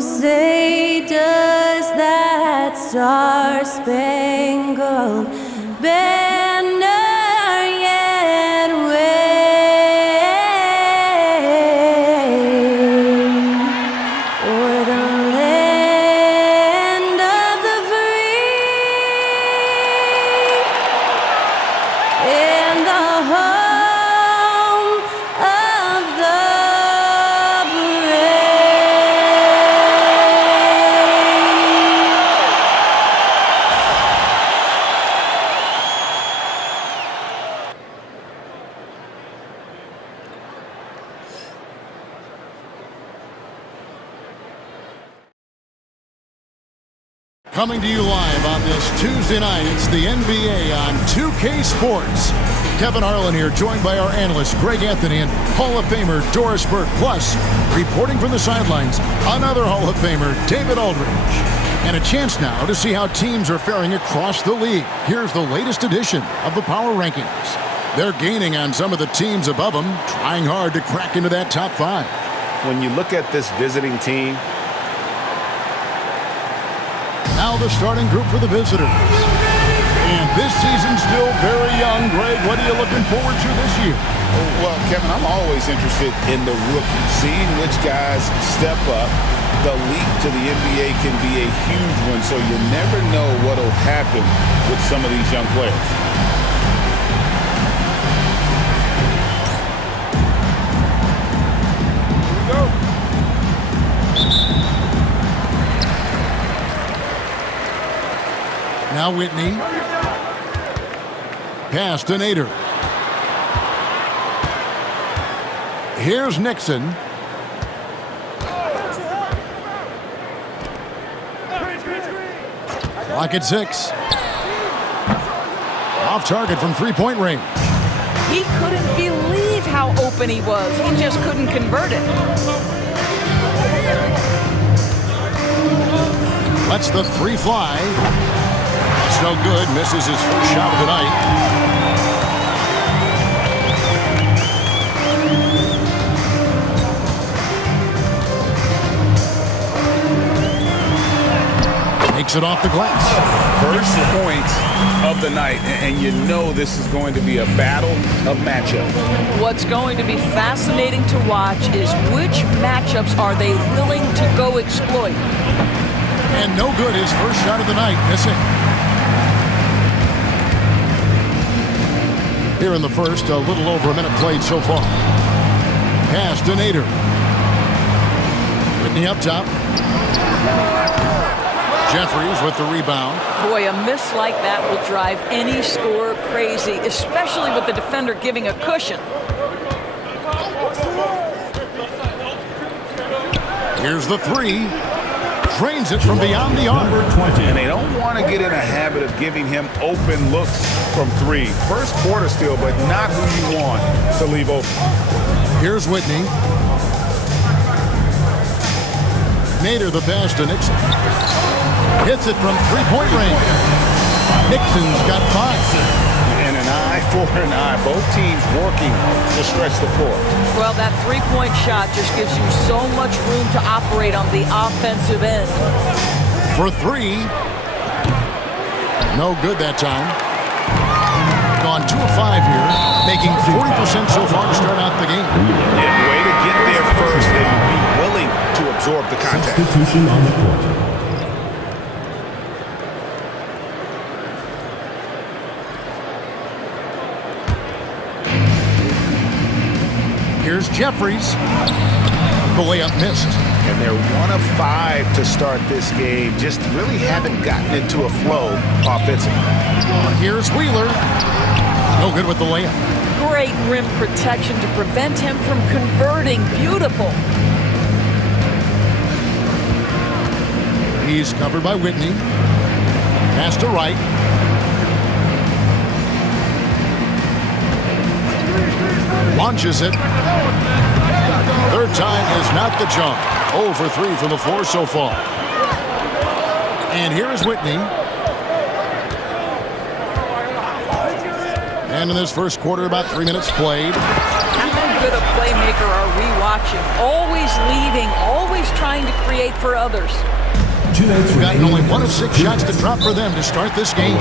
say, does that star-spangled banner yet wave o'er the land of the free and the home of the brave? Coming to you live on this Tuesday night, it's the NBA on 2K Sports. Kevin Harlan here, joined by our analyst Greg Anthony and Hall of Famer Doris Burke. Plus, reporting from the sidelines, another Hall of Famer, David Aldridge. And a chance now to see how teams are faring across the league. Here's the latest edition of the Power Rankings. They're gaining on some of the teams above them, trying hard to crack into that top 5. When you look at this visiting team, now the starting group for the visitors. And this season's still very young. Greg, what are you looking forward to this year? Well, Kevin, I'm always interested in the rookies, seeing which guys step up. The leap to the NBA can be a huge one, so you never know what will happen with some of these young players. Now Whitney. Pass to Nader. Here's Nixon. Clock at 6. Off target from three-point range. He couldn't believe how open he was. He just couldn't convert it. Lets the three fly. It's no good. Misses his first shot of the night. Takes it off the glass. First points of the night, and you know this is going to be a battle of matchups. What's going to be fascinating to watch is which matchups are they willing to go exploit. And no good. His first shot of the night, missing. Here in the first, a little over a minute played so far. Pass to Nader. Whitney up top. Jeffries with the rebound. Boy, a miss like that will drive any scorer crazy, especially with the defender giving a cushion. Here's the three. Drains it from beyond the arc. And they don't want to get in a habit of giving him open looks from three. First quarter still, but not who you want to leave open. Here's Whitney. Nader the pass to Nixon. Hits it from three-point range. Nixon's got 5. And an eye for an eye. Both teams working to stretch the floor. Well, that three-point shot just gives you so much room to operate on the offensive end. For 3. No good that time. Gone 2 of 5 here, making 40% so far to start out the game. Yeah, way to get there first and be willing to absorb the contact. Substitution on the court. Here's Jeffries. The layup missed. And they're 1 of 5 to start this game. Just really haven't gotten into a flow offensively. Here's Wheeler. No good with the layup. Great rim protection to prevent him from converting. Beautiful. He's covered by Whitney. Pass to Wright. Launches it. Third time is not the jump. 0 for 3 from the floor so far. And here is Whitney. And in this first quarter, about 3 minutes played. good a playmaker are we watching? Always leading, always trying to create for others. We've gotten only 1 of 6 shots to drop for them to start this game.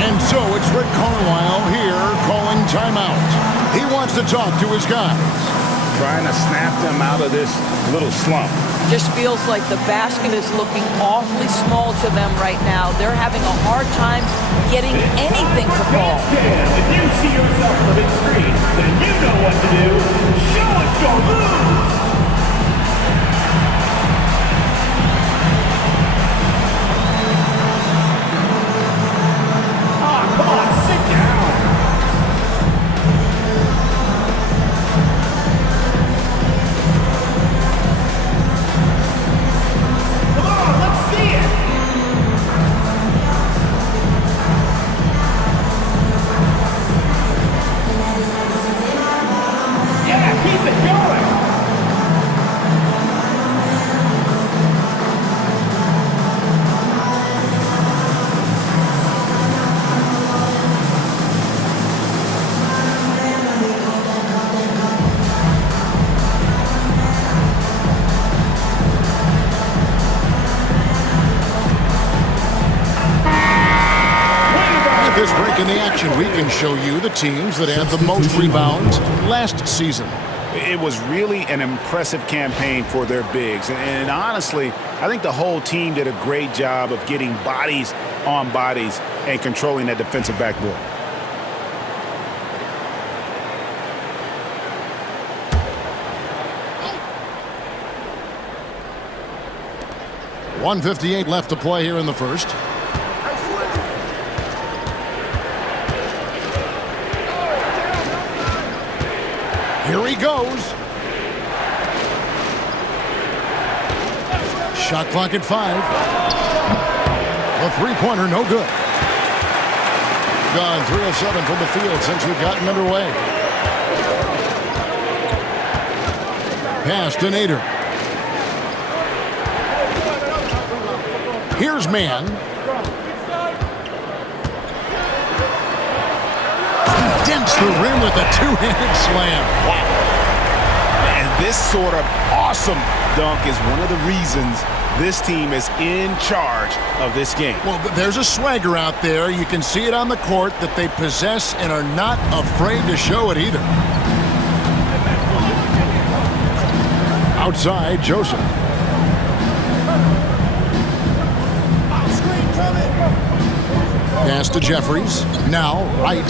And so it's Rick Carlisle here calling timeout. He wants to talk to his guys. Trying to snap them out of this little slump. Just feels like the basket is looking awfully small to them right now. They're having a hard time getting anything to fall. If you see yourself on the big screen, then you know what to do. Show us your moves! Come on, sit down. Come on, let's see it. Yeah, keep it going. At this break in the action, we can show you the teams that had the most rebounds last season. It was really an impressive campaign for their bigs. And honestly, I think the whole team did a great job of getting bodies on bodies and controlling that defensive backboard. .158 left to play here in the first. Here he goes. Shot clock at 5. A three-pointer, no good. Gone 3 of 7 from the field since we've gotten underway. Pass to Nader. Here's man. Dents the rim with a two-handed slam. Wow. And this sort of awesome dunk is one of the reasons this team is in charge of this game. Well, there's a swagger out there. You can see it on the court that they possess and are not afraid to show it either. Outside, Joseph. Pass to Jeffries. Now, Wright.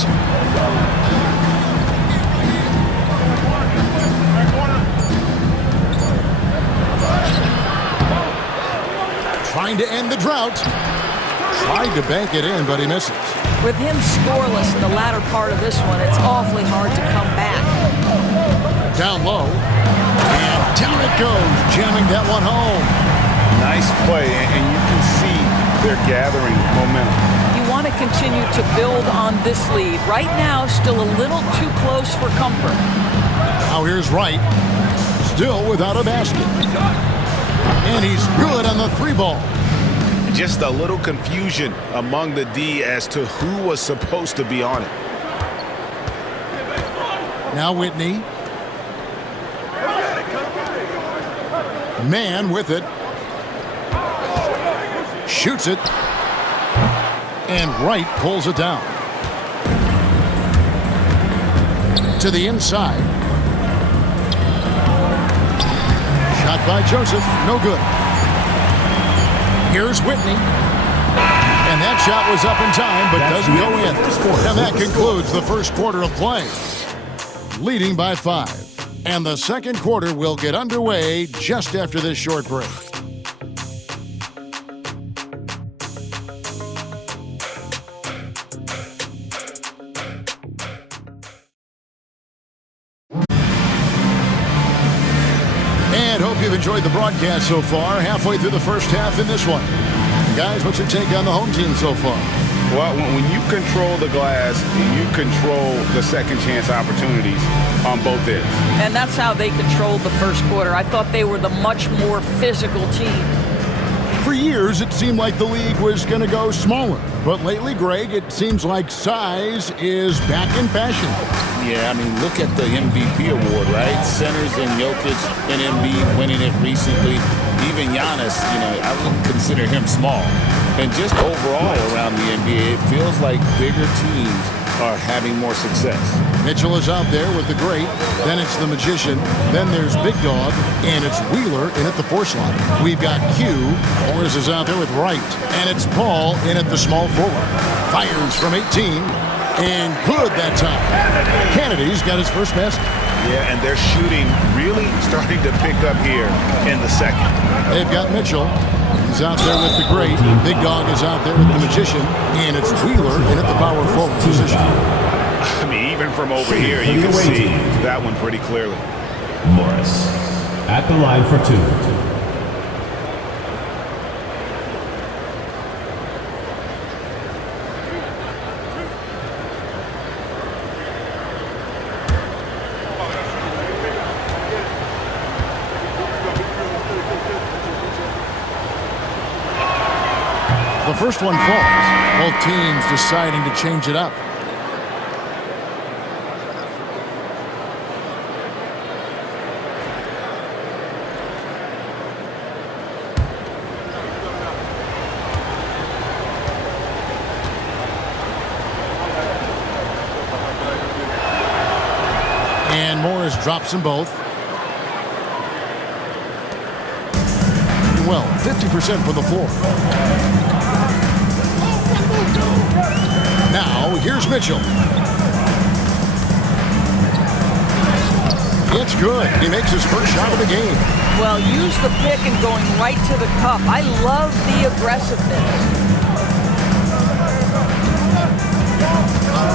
Trying to end the drought. Tried to bank it in, but he misses. With him scoreless in the latter part of this one, it's awfully hard to come back. Down low. And down it goes, jamming that one home. Nice play, and you can see they're gathering momentum. You want to continue to build on this lead. Right now, still a little too close for comfort. Now here's Wright. Still without a basket. And he's good on the 3-ball. Just a little confusion among the D as to who was supposed to be on it. Now Whitney. Man with it. Shoots it. And Wright pulls it down. To the inside. Shot by Joseph. No good. Here's Whitney. And that shot was up in time, but doesn't go in. And that concludes the first quarter of play. Leading by 5. And the second quarter will get underway just after this short break. And hope you've enjoyed the broadcast so far. Halfway through the first half in this one. Guys, what's your take on the home team so far? Well, when you control the glass, you control the second chance opportunities on both ends. And that's how they controlled the first quarter. I thought they were the much more physical team. For years, it seemed like the league was going to go smaller. But lately, Greg, it seems like size is back in fashion. Yeah, I mean, look at the MVP award, right? Centers and Jokic and Embiid winning it recently. Even Giannis, I wouldn't consider him small. And just overall around the NBA, it feels like bigger teams are having more success. Mitchell is out there with the great. Then it's the magician. Then there's Big Dog. And it's Wheeler in at the 4 slot. We've got Q. Morris is out there with Wright. And it's Paul in at the small forward. Fires from 18. And good that time. Kennedy's got his first basket. Yeah, and their shooting really starting to pick up here in the second. They've got Mitchell. He's out there with the great. Big Dog is out there with the magician. And it's Wheeler in at the power forward position. I mean, even from over here, you can see that one pretty clearly. Morris at the line for 2. The first one falls. Both teams deciding to change it up. And Morris drops them both. Well, 50% for the floor. Now, here's Mitchell. It's good. He makes his first shot of the game. Well, use the pick and going right to the cup. I love the aggressiveness.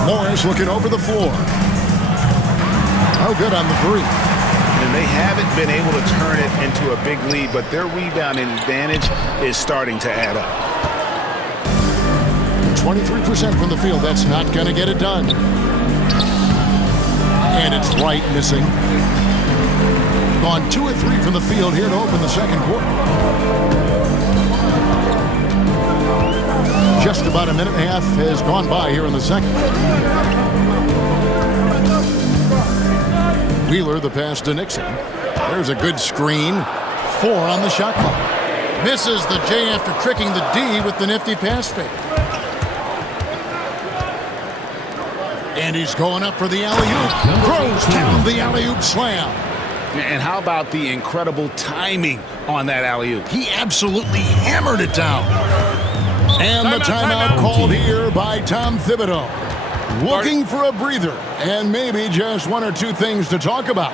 Morris looking over the floor. Oh, good on the 3. And they haven't been able to turn it into a big lead, but their rebounding advantage is starting to add up. 23% from the field. That's not going to get it done. And it's Wright missing. Gone 2 of 3 from the field here to open the second quarter. Just about a minute and a half has gone by here in the second. Wheeler, the pass to Nixon. There's a good screen. 4 on the shot clock. Misses the J after tricking the D with the nifty pass fake. And he's going up for the alley-oop. Throws down the alley-oop slam. And how about the incredible timing on that alley-oop? He absolutely hammered it down. And the timeout called here by Tom Thibodeau. Looking for a breather and maybe just 1 or 2 things to talk about.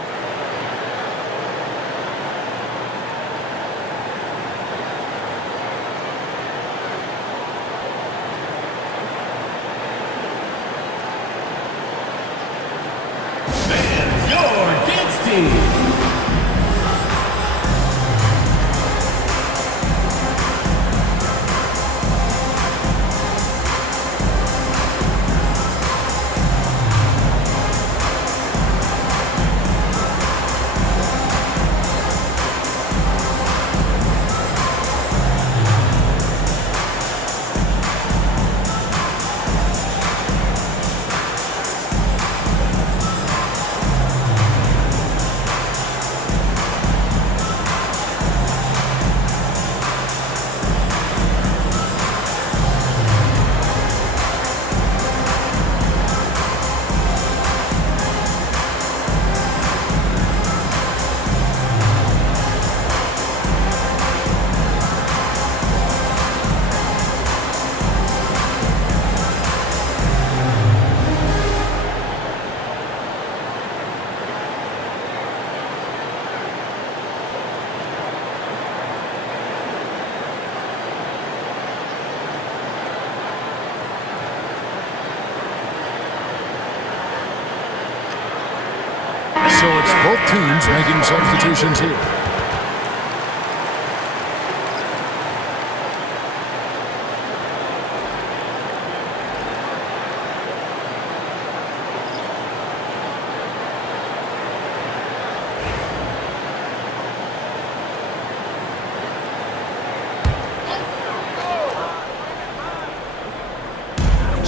So it's both teams making substitutions here.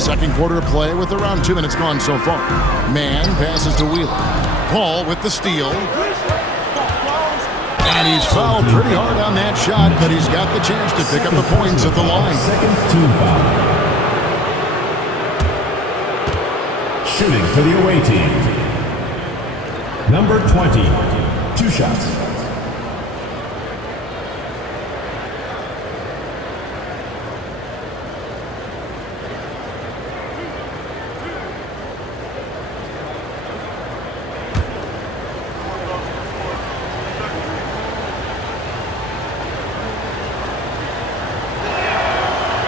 Second quarter of play with around 2 minutes gone so far. Mann passes to Wheeler. Paul with the steal. And he's fouled pretty hard on that shot, but he's got the chance to pick up the points at the line. Second team foul. Shooting for the away team. Number 20, 2 shots.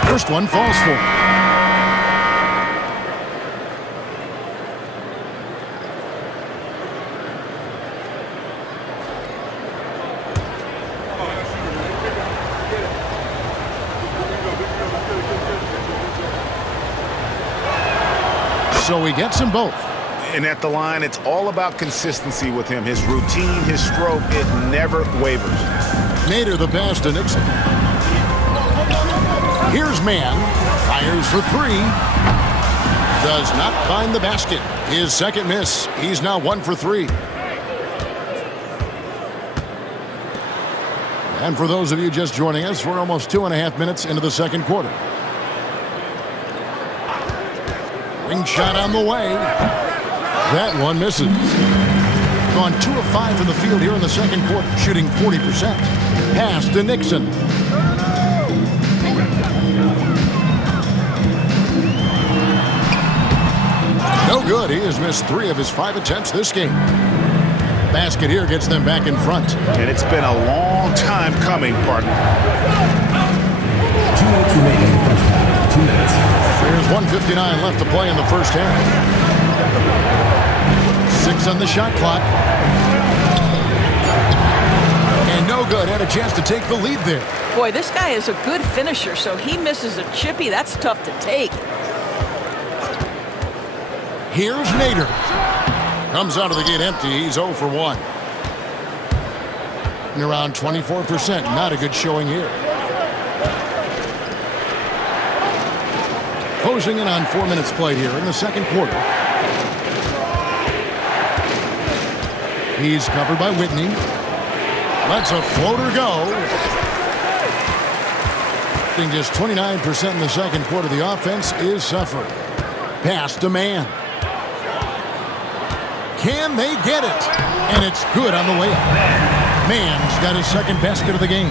First one falls for him. So he gets them both. And at the line, it's all about consistency with him. His routine, his stroke, it never wavers. Nader the pass to Nixon. Here's Mann. Fires for 3. Does not find the basket. His second miss. He's now 1 for 3. And for those of you just joining us, we're almost 2.5 minutes into the second quarter. Ring shot on the way. That one misses. Gone 2 of 5 from the field here in the second quarter, shooting 40%. Pass to Nixon. No good. He has missed 3 of his 5 attempts this game. Basket here gets them back in front. And it's been a long time coming, partner. 2 minutes remaining in the first half. 2 minutes. There's 1:59 left to play in the first half. 6 on the shot clock. And no good. Had a chance to take the lead there. Boy, this guy is a good finisher, so he misses a chippy. That's tough to take. Here's Nader. Comes out of the gate empty. He's 0 for 1. And around 24%. Not a good showing here. Closing in on 4 minutes played here in the second quarter. He's covered by Whitney. Lets a floater go. Shooting just 29% in the second quarter. The offense is suffering. Pass to Mann. Can they get it? And it's good on the way up. Mann's got his second basket of the game.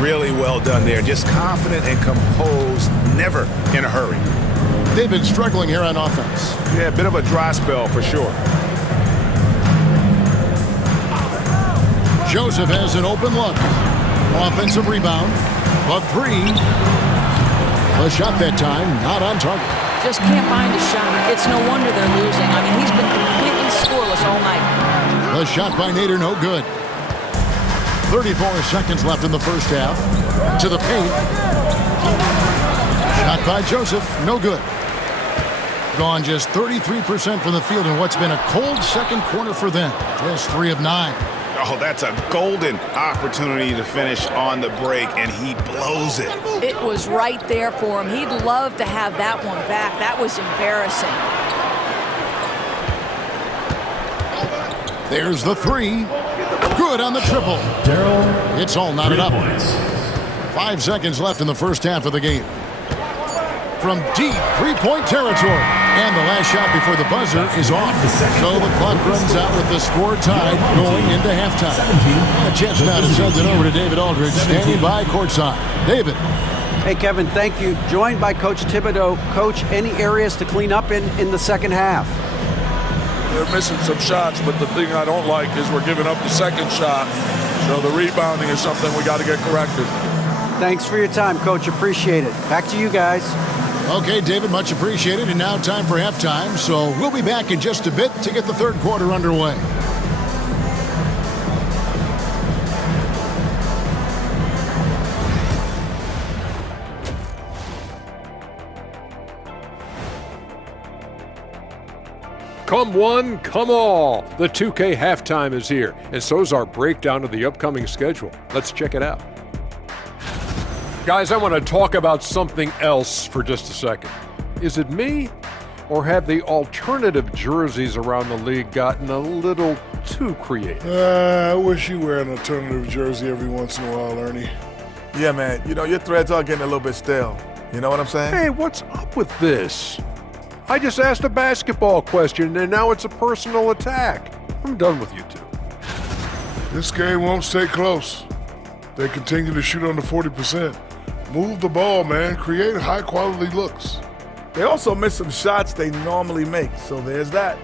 Really well done there. Just confident and composed, never in a hurry. They've been struggling here on offense. Yeah, a bit of a dry spell for sure. Joseph has an open look. Offensive rebound. A 3. A shot that time, not on target. Just can't find a shot. It's no wonder they're losing. I mean, he's been completely scoreless all night. The shot by Nader, no good. 34 seconds left in the first half. To the paint. Shot by Joseph, no good. Gone just 33% from the field in what's been a cold second quarter for them. Just 3 of 9. Oh, that's a golden opportunity to finish on the break, and he blows it. It was right there for him. He'd love to have that one back. That was embarrassing. There's the 3. Good on the triple. Darryl, It's all knotted up. points. 5 seconds left in the first half of the game. From deep 3-point territory. And the last shot before the buzzer is off. So the clock runs out with the score tied going into halftime. A chance now to send it over to David Aldridge, standing by courtside. David. Hey, Kevin, thank you. Joined by Coach Thibodeau. Coach, any areas to clean up in the second half? They're missing some shots, but the thing I don't like is we're giving up the second shot. So the rebounding is something we got to get corrected. Thanks for your time, Coach. Appreciate it. Back to you guys. Okay, David, much appreciated. And now time for halftime. So we'll be back in just a bit to get the third quarter underway. Come one, come all. The 2K halftime is here, and so's our breakdown of the upcoming schedule. Let's check it out. Guys, I want to talk about something else for just a second. Is it me? Or have the alternative jerseys around the league gotten a little too creative? I wish you wear an alternative jersey every once in a while, Ernie. Yeah, man. You know, your threads are getting a little bit stale. You know what I'm saying? Hey, what's up with this? I just asked a basketball question, and now it's a personal attack. I'm done with you two. This game won't stay close. They continue to shoot under 40%. Move the ball, man. Create high-quality looks. They also miss some shots they normally make, so there's that.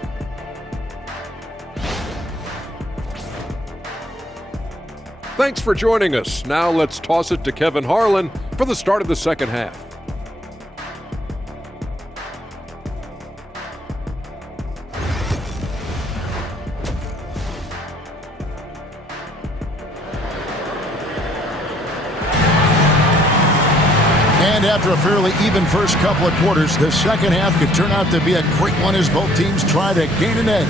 Thanks for joining us. Now let's toss it to Kevin Harlan for the start of the second half. And after a fairly even first couple of quarters, the second half could turn out to be a great one as both teams try to gain an edge.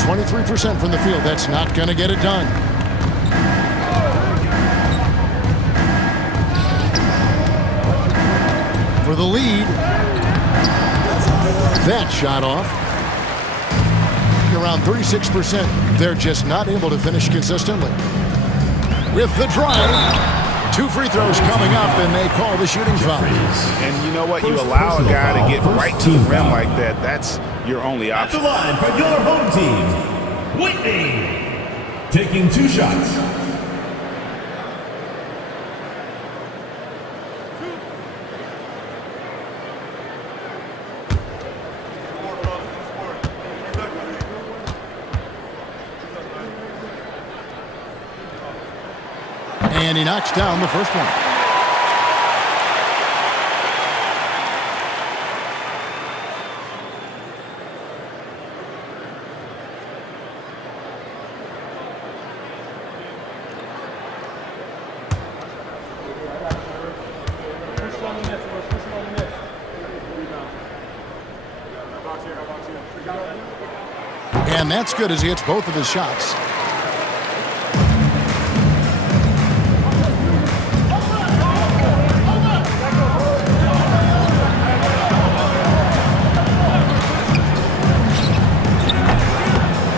.23% from the field. That's not going to get it done. For the lead. That shot off. Around 36%. They're just not able to finish consistently. With the drive, 2 free throws coming up, and they call the shooting foul. And you know what? You allow a guy to get right to the rim like that. That's your only option. The line for your home team, Whitney, taking 2 shots. And he knocks down the first one. And that's good as he hits both of his shots.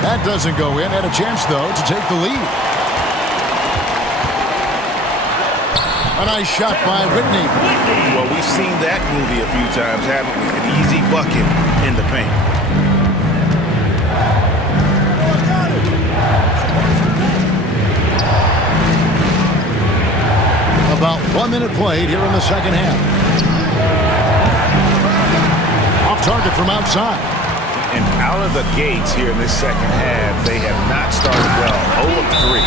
That doesn't go in. Had a chance, though, to take the lead. A nice shot by Whitney. Well, we've seen that movie a few times, haven't we? An easy bucket in the paint. About 1 minute played here in the second half. Off target from outside. And out of the gates here in this second half, they have not started well. 0 of 3.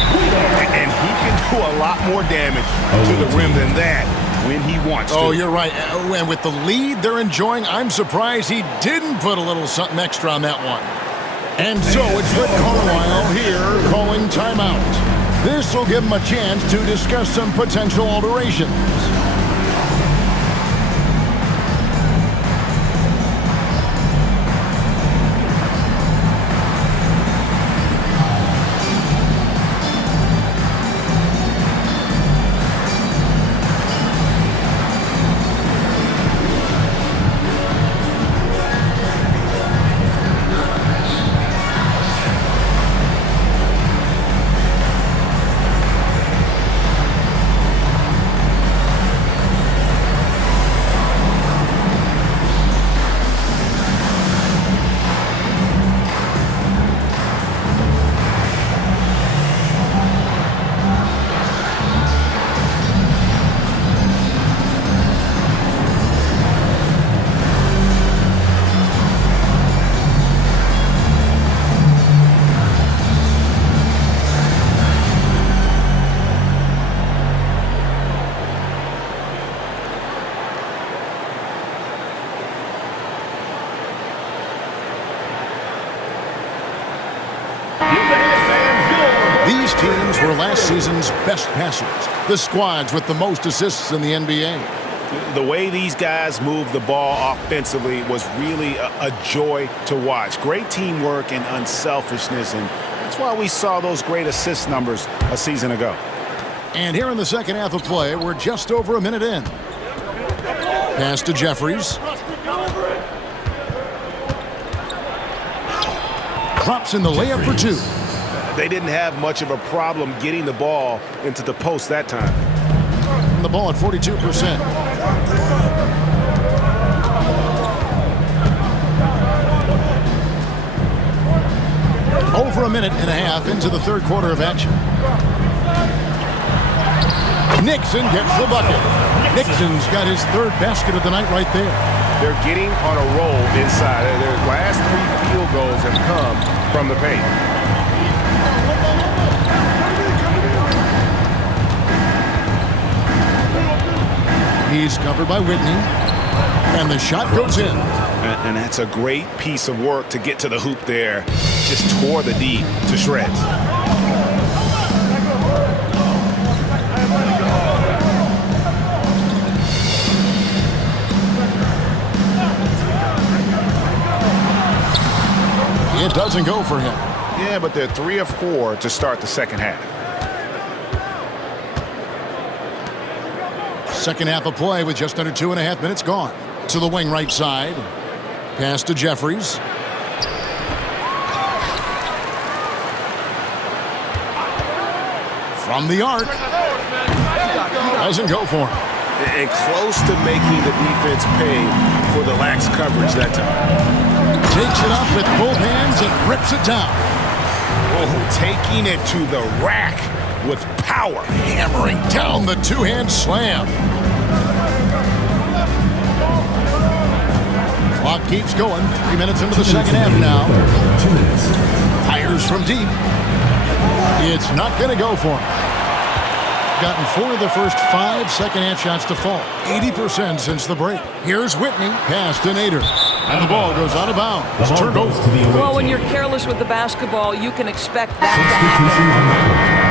And he can do a lot more damage to the rim than that when he wants to. Oh, you're right. And with the lead they're enjoying, I'm surprised he didn't put a little something extra on that one. And so it's Rick Carlisle here calling timeout. This will give him a chance to discuss some potential alterations. These teams were last season's best passers, the squads with the most assists in the NBA. The way these guys moved the ball offensively was really a joy to watch. Great teamwork and unselfishness, and That's why we saw those great assist numbers a season ago. And here in the second half of play, we're just over a minute in. Pass to Jeffries. Drops in the layup for two. They didn't have much of a problem getting the ball into the post that time. The ball at 42%. Over a minute and a half into the third quarter of action. Nixon gets the bucket. Nixon's got his third basket of the night right there. They're getting on a roll inside. Their last 3 field goals have come from the paint. He's covered by Whitney. And the shot goes in. And that's a great piece of work to get to the hoop there. Just tore the D to shreds. It doesn't go for him. Yeah, but they're 3 of 4 to start the second half. Second half of play with just under 2.5 minutes gone. To the wing right side. Pass to Jeffries. From the arc. Doesn't go for him. And close to making the defense pay for the lax coverage that time. Takes it up with both hands and rips it down. Oh, taking it to the rack with power. Hammering down the two-hand slam. Clock keeps going. 3 minutes into the second half now. 2 minutes. Fires from deep. It's not going to go for him. Gotten 4 of the first 5 second-half shots to fall. 80% since the break. Here's Whitney. Pass to Nader. And the ball goes out of bounds. Turned over. Well, when you're careless with the basketball, you can expect that to happen.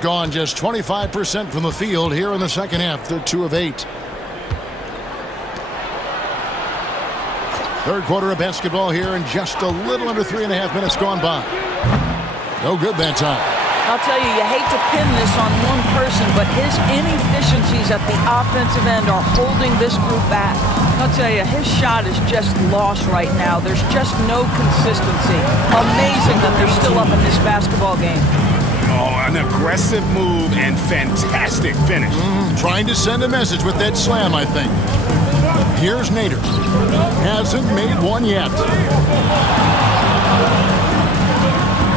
Gone just 25% from the field here in the second half. They're 2 of 8. Third quarter of basketball here and just a little under 3.5 minutes gone by. No good that time. I'll tell you, you hate to pin this on one person, but his inefficiencies at the offensive end are holding this group back. I'll tell you, his shot is just lost right now. There's just no consistency. Amazing that they're still up in this basketball game. Oh, an aggressive move and fantastic finish. Trying to send a message with that slam, I think. Here's Nader. Hasn't made one yet.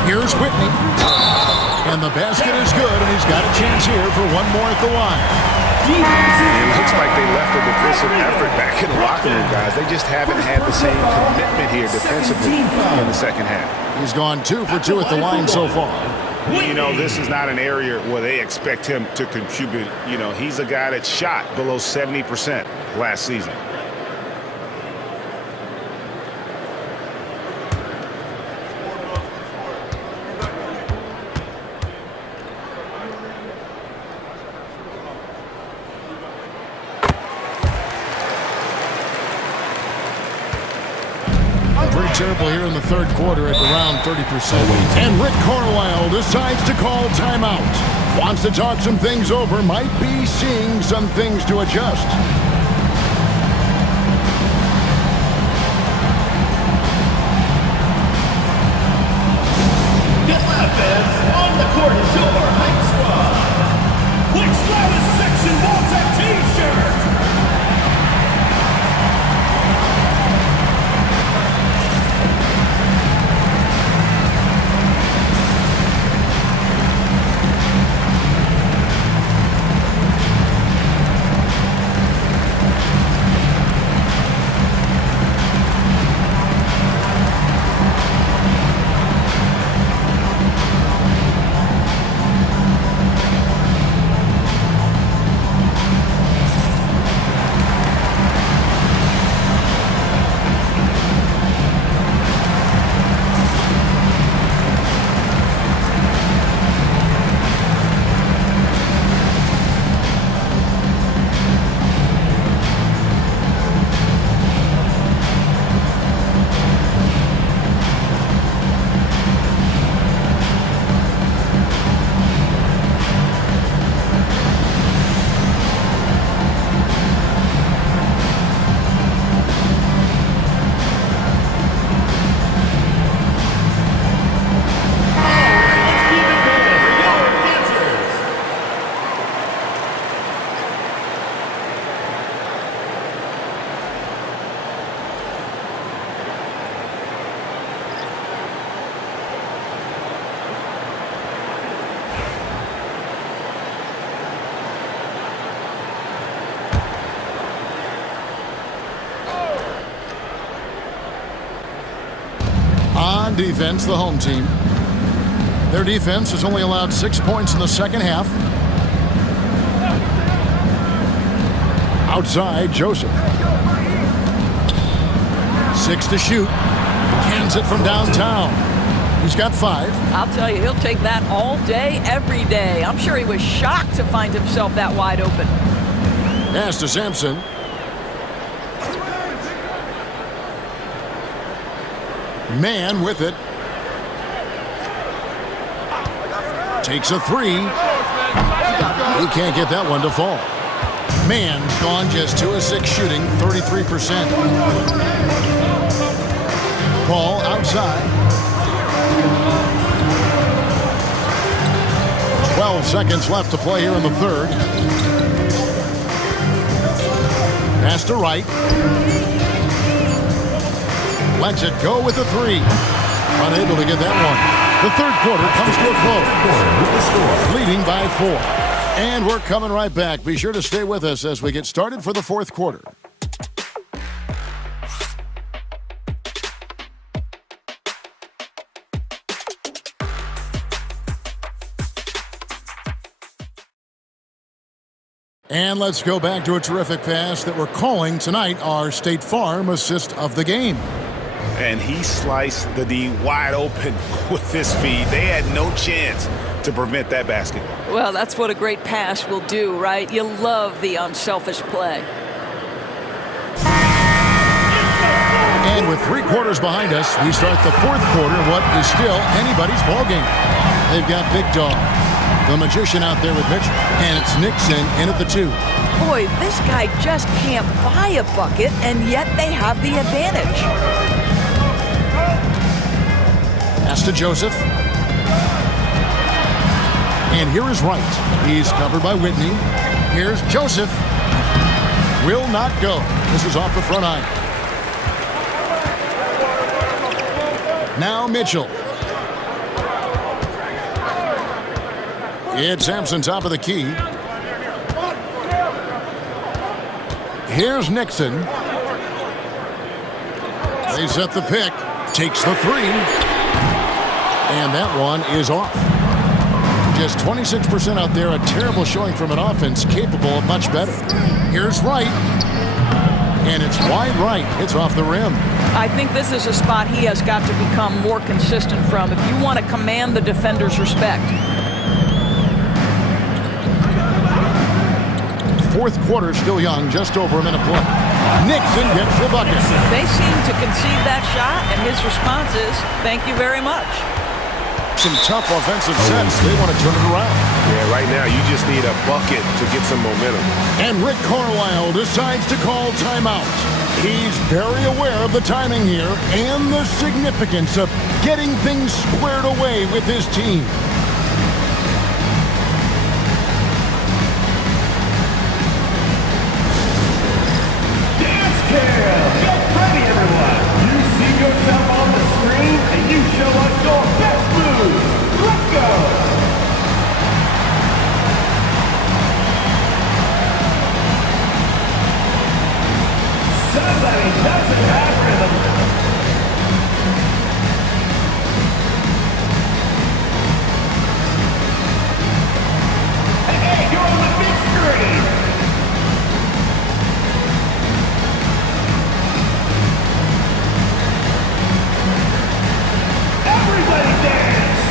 Here's Whitney. And the basket is good, and he's got a chance here for one more at the line. It looks like they left a defensive effort back in the locker room, guys. They just haven't had the same commitment here defensively in the second half. He's gone 2 for 2 at the line so far. You know, this is not an area where they expect him to contribute. You know, he's a guy that shot below 70% last season. Terrible here in the third quarter at around 30%. And Rick Carlisle decides to call timeout. Wants to talk some things over, might be seeing some things to adjust. Defense on the court is your hype squad. Which loudest section wants a t-shirt? on defense, the home team. Their defense has only allowed 6 points in the second half. Outside, Joseph. 6 to shoot. Cans it from downtown. He's got 5. I'll tell you, he'll take that all day, every day. I'm sure he was shocked to find himself that wide open. Pass to Sampson. Man with it. Takes a 3. He can't get that one to fall. Man's gone just 2 of 6 shooting, 33%. Ball outside. 12 seconds left to play here in the third. Pass to Wright. Lets it go with the 3. Unable to get that one. The third quarter comes to a close. Leading by 4. And we're coming right back. Be sure to stay with us as we get started for the fourth quarter. And let's go back to a terrific pass that we're calling tonight our State Farm assist of the game. And he sliced the D wide open with his feet. They had no chance to prevent that basket. Well, that's what a great pass will do, right? You love the unselfish play. And with 3 quarters behind us, we start the fourth quarter, what is still anybody's ball game. They've got Big Dog, the magician out there with Mitch, and it's Nixon in at the 2. Boy, this guy just can't buy a bucket, and yet they have the advantage. Pass to Joseph. And here is Wright. He's covered by Whitney. Here's Joseph. Will not go. This is off the front eye. Now Mitchell. It's Sampson top of the key. Here's Nixon. They set the pick. Takes the 3. And that one is off. Just 26% out there. A terrible showing from an offense capable of much better. Here's Wright. And it's wide right. It's off the rim. I think this is a spot he has got to become more consistent from if you want to command the defender's respect. Fourth quarter still young, just over a minute play. Nixon gets the bucket. They seem to concede that shot, and his response is, thank you very much. Some tough offensive sets. They want to turn it around. Yeah, right now you just need a bucket to get some momentum. And Rick Carlisle decides to call timeout. He's very aware of the timing here and the significance of getting things squared away with his team. Dance cam! Get ready, everyone! You see yourself on the screen, and you show us your best moves! Let's go! Somebody doesn't have rhythm. Hey, you're on the big screen! Everybody dance!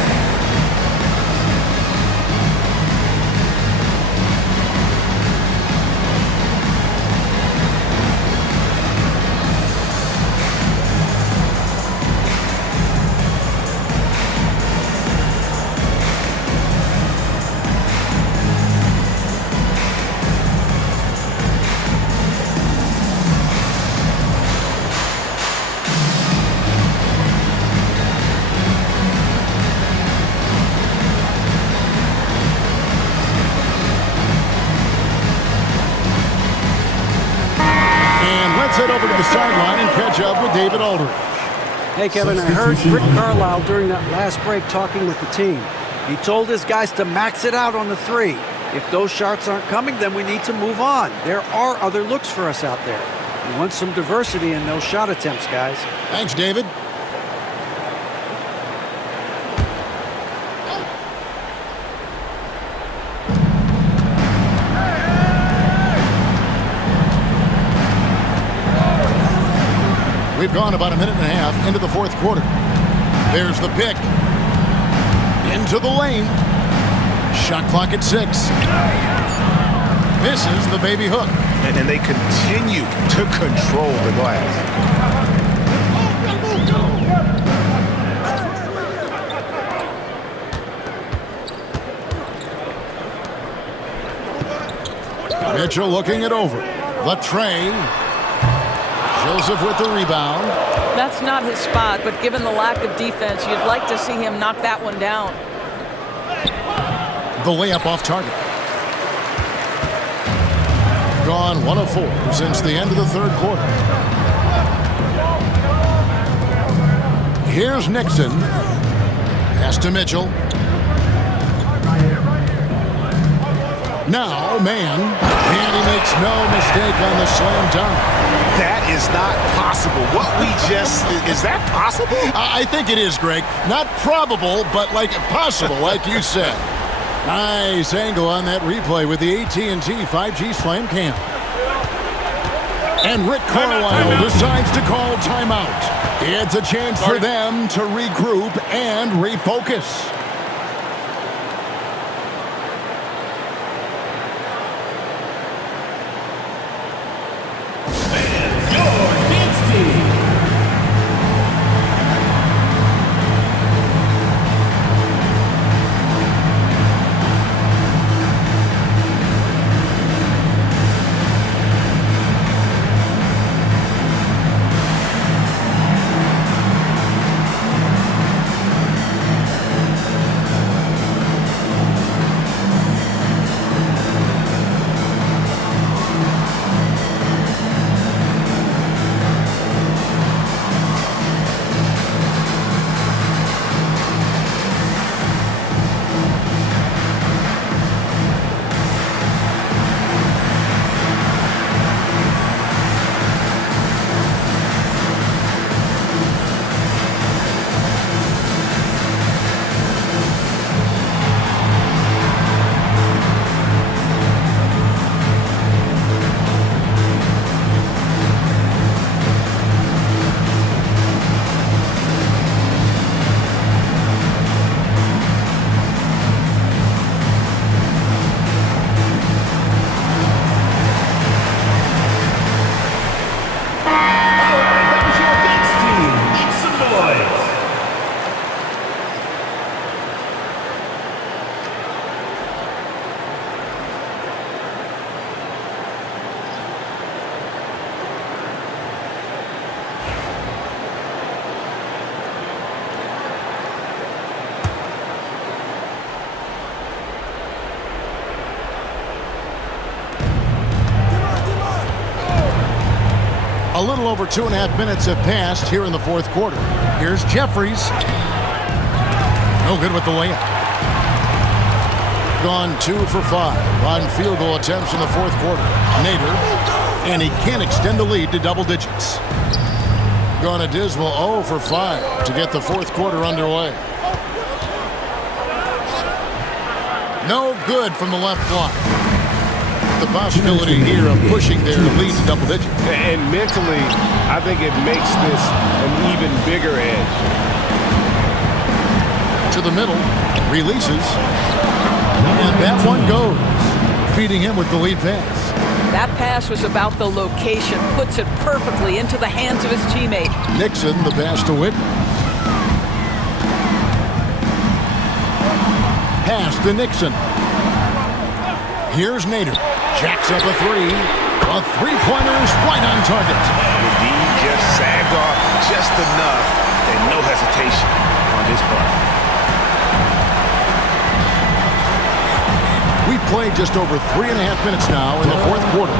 Let's head over to the sideline and catch up with David Aldridge. Hey, Kevin, I heard Rick Carlisle during that last break talking with the team. He told his guys to max it out on the 3. If those shots aren't coming, then we need to move on. There are other looks for us out there. We want some diversity in those shot attempts, guys. Thanks, David. We've gone about a minute and a half into the fourth quarter. There's the pick. Into the lane. Shot clock at 6. Misses the baby hook. And they continue to control the glass. Mitchell looking it over. The tray. Joseph with the rebound. That's not his spot, but given the lack of defense, you'd like to see him knock that one down. The layup off target. Gone 1 of 4 since the end of the third quarter. Here's Nixon. Pass to Mitchell. Now, man. And he makes no mistake on the slam dunk. That is not possible. What we just... Is that possible? I think it is, Greg. Not probable, but like possible, like you said. Nice angle on that replay with the AT&T 5G Slam Cam. And Rick Carlisle decides to call timeout. It's a chance for them to regroup and refocus. A little over 2.5 minutes have passed here in the fourth quarter. Here's Jeffries. No good with the layup. Gone 2 for 5 on field goal attempts in the fourth quarter. Nader, and he can't extend the lead to double digits. Gone a dismal 0 for 5 to get the fourth quarter underway. No good from the left block. The possibility here of pushing their lead to double digits. And mentally, I think it makes this an even bigger edge. To the middle, releases, and that one goes, feeding him with the lead pass. That pass was about the location, puts it perfectly into the hands of his teammate. Nixon, the pass to Whitney. Pass to Nixon. Here's Nader. Jacks up a 3. A three-pointer is right on target. Medine just sagged off just enough and no hesitation on his part. We've played just over 3.5 minutes now in the fourth quarter.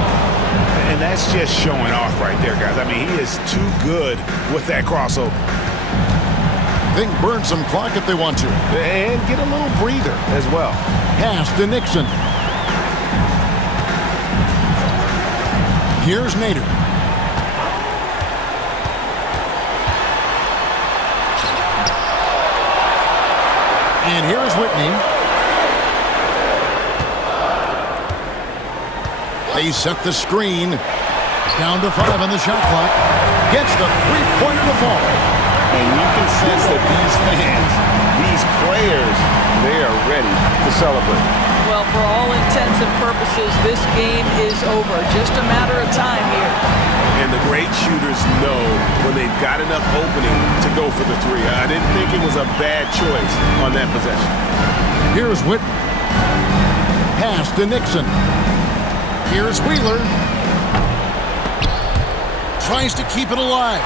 And that's just showing off right there, guys. I mean, he is too good with that crossover. They can burn some clock if they want to. And get a little breather as well. Pass to Nixon. Here's Nader. And here's Whitney. They set the screen. Down to 5 on the shot clock. gets the three-pointer to fall. And you can sense that these fans, these players, they are ready to celebrate. Well, for all intents and purposes, this game is over. Just a matter of time here. And the great shooters know when they've got enough opening to go for the three. I didn't think it was a bad choice on that possession. Here's Whitman. Pass to Nixon. Here's Wheeler. Tries to keep it alive.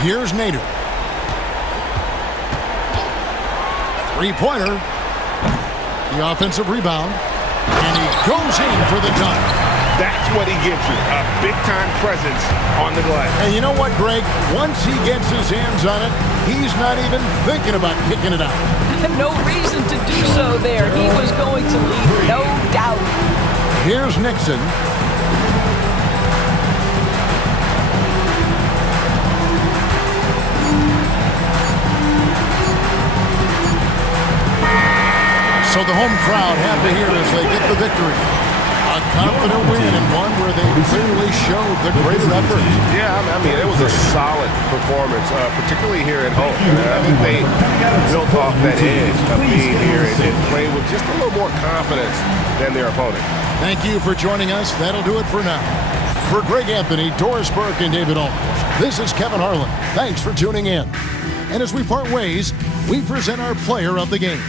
Here's Nader. Three-pointer. The offensive rebound. And he goes in for the dunk. That's what he gives you, a big-time presence on the glass. And you know what, Greg? Once he gets his hands on it, he's not even thinking about kicking it out. No reason to do so there. He was going to lead, no doubt. Here's Nixon. So the home crowd happy here as they get the victory. A confident win and one where they clearly showed the greater effort. Yeah, I mean, it was a solid performance, particularly here at home. I think they built off that edge of being here and played with just a little more confidence than their opponent. Thank you for joining us. That'll do it for now. For Greg Anthony, Doris Burke, and David Aldridge, this is Kevin Harlan. Thanks for tuning in. And as we part ways, we present our player of the game.